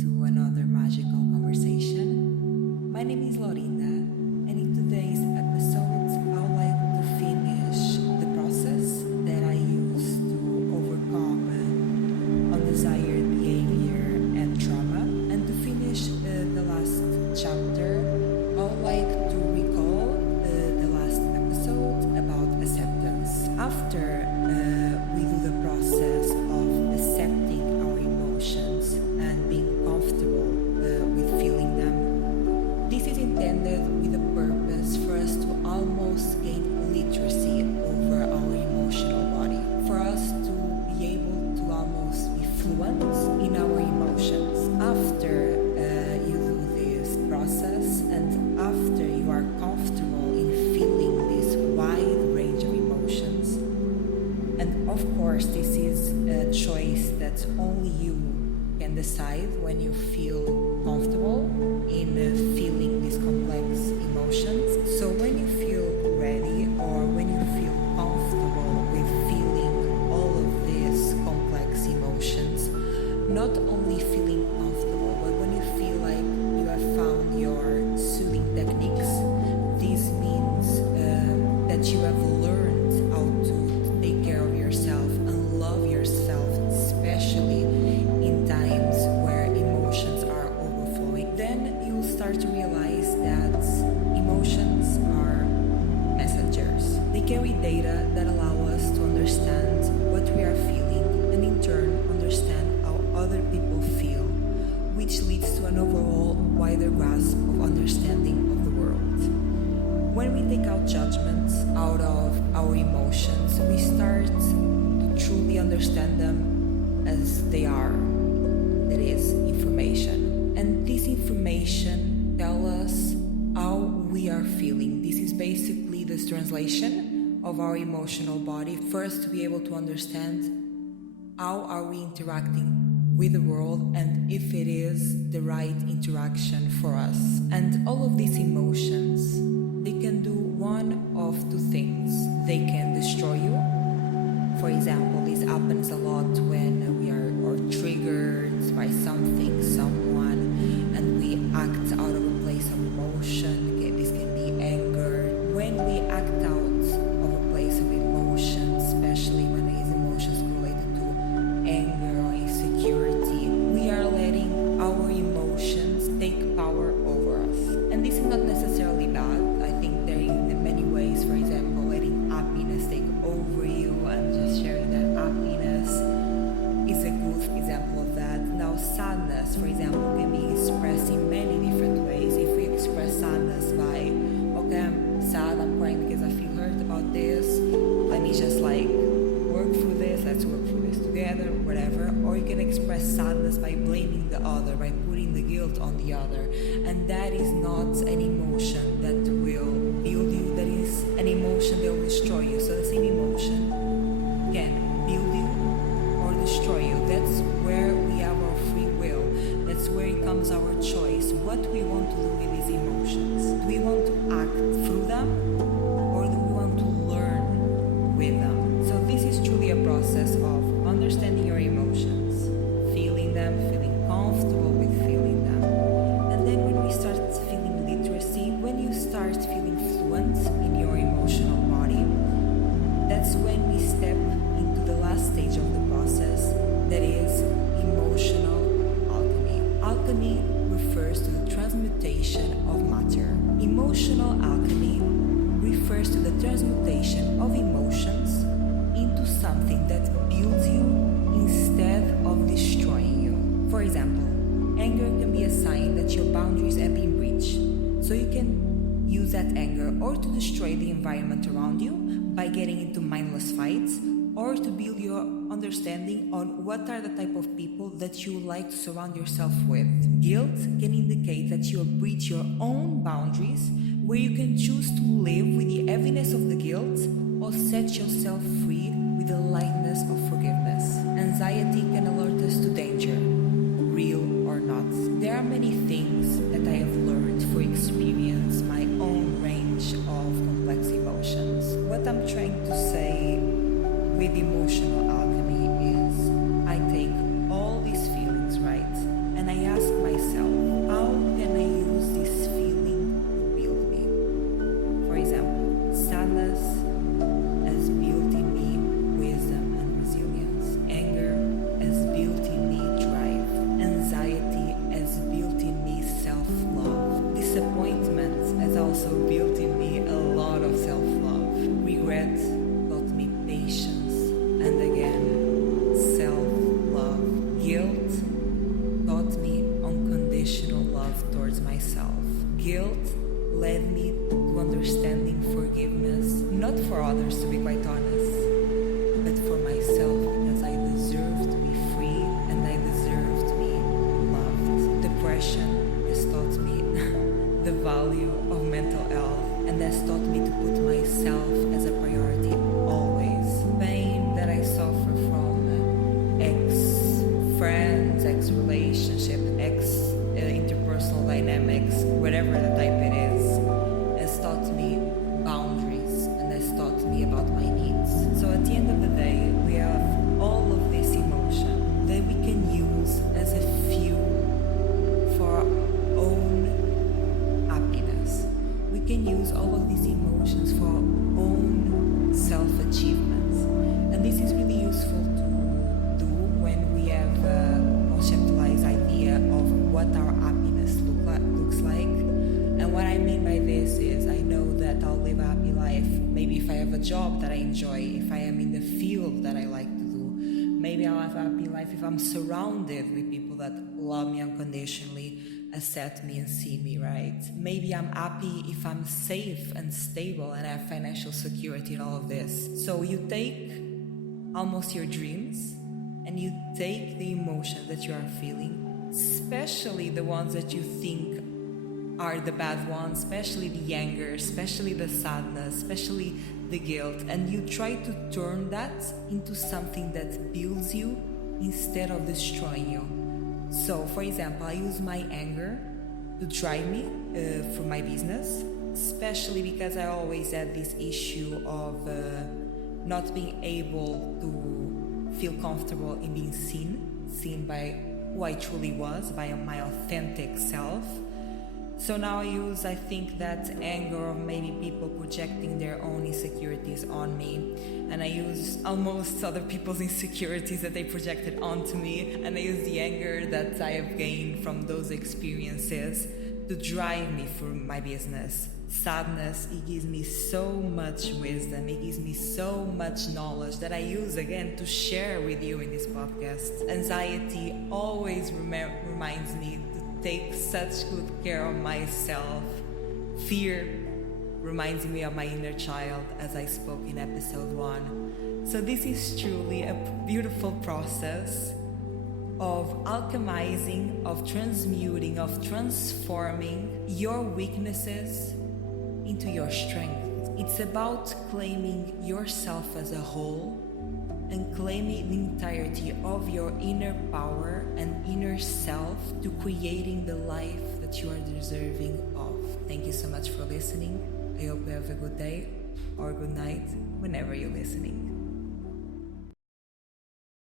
to another magical conversation. My name is Laurinda, and in today's episode, I would like to finish the process that I used to overcome undesired behavior and trauma. And to finish the last chapter, I would like to recall the last episode about acceptance. After we do the process of accepting our emotions and being comfortable with feeling them, this is intended with a purpose for us to almost gain literacy over our emotional body, for us to be able to almost be fluent in our emotions. After you do this process and after you are comfortable in feeling this wide range of emotions, and of course this is a choice that only you can decide when you feel comfortable in feeling these complex emotions. So when you feel ready or when you feel comfortable with feeling all of these complex emotions, not only feeling comfortable, but when you feel like you have found your soothing techniques, this means that you have learned how to take care of yourself and love yourself, especially in times where emotions are overflowing. Then you'll start to realize that emotions are messengers. They carry data that allow us to understand what we are feeling and in turn understand how other people feel, which leads to an overall wider grasp of understanding of the world. When we take out judgments out of our emotions, we start to truly understand them as they are. That is information. And this information tells us how we are feeling. This is basically this translation of our emotional body for us to be able to understand how are we interacting with the world and if it is the right interaction for us. And all of these emotions, they can do one of two things. They can destroy you. For example, this happens a lot when we are triggered by something, someone, and we act out of a place of emotion. Okay, this can be anger. When we act out of a place of emotion, especially when these emotions related to anger or insecurity, we are letting our emotions take power over us. And this is not necessarily bad. I think there are many ways, for example, letting happiness take over you and just sharing that happiness is a good example of that. Now, sadness, for example, can be expressed in many different ways. If we express sadness by, okay, I'm sad, I'm crying because I feel hurt about this, let me just work through this, let's work through this together, whatever. Or you can express sadness by blaming the other, by putting the guilt on the other. And that is not an emotion that will build you, that is an emotion that will destroy you. So the same emotion can build you or destroy you. That's where we have our free will. That's where it comes our choice. What we want to do with these emotions. Do we want to act through them or do we want to learn with them? So this is truly a process of understanding your emotions, feeling them, feeling comfortable with feeling them. And then when we start feeling literacy, when you start feeling fluent in your emotional body, that's when we step into the last stage of the process, that is emotional alchemy. Alchemy refers to the transmutation of matter. Emotional alchemy refers to the transmutation of emotions into something that builds you instead of destroying you. For example, anger can be a sign that your boundaries have been breached. So you can use that anger or to destroy the environment around you by getting into mindless fights, or to build your understanding on what are the type of people that you like to surround yourself with. Guilt can indicate that you have breached your own boundaries, where you can choose to live with the heaviness of the guilt or set yourself free with the lightness of forgiveness. Anxiety can alert us to danger, real or not. There are many things that I have learned through experience, my own range of complex emotions. What I'm trying to say with emotional alchemy is I take all these feelings, right? And I ask that I'll live a happy life. Maybe if I have a job that I enjoy, if I am in the field that I like to do. Maybe I'll have a happy life if I'm surrounded with people that love me unconditionally, accept me and see me, right? Maybe I'm happy if I'm safe and stable and have financial security in all of this. So you take almost your dreams and you take the emotions that you are feeling, especially the ones that you think are the bad ones, especially the anger, especially the sadness, especially the guilt, and you try to turn that into something that builds you instead of destroying you. So, for example, I use my anger to drive me for my business, especially because I always had this issue of not being able to feel comfortable in being seen by who I truly was, by my authentic self. So now I think, that anger of maybe people projecting their own insecurities on me, and I use almost other people's insecurities that they projected onto me, and I use the anger that I have gained from those experiences to drive me through my business. Sadness, it gives me so much wisdom, it gives me so much knowledge that I use again to share with you in this podcast. Anxiety always reminds me to take such good care of myself. Fear reminds me of my inner child, as I spoke in episode 1. So this is truly a beautiful process of alchemizing, of transmuting, of transforming your weaknesses into your strength. It's about claiming yourself as a whole and claiming the entirety of your inner power and inner self to creating the life that you are deserving of. Thank you so much for listening. I hope you have a good day or good night whenever you're listening.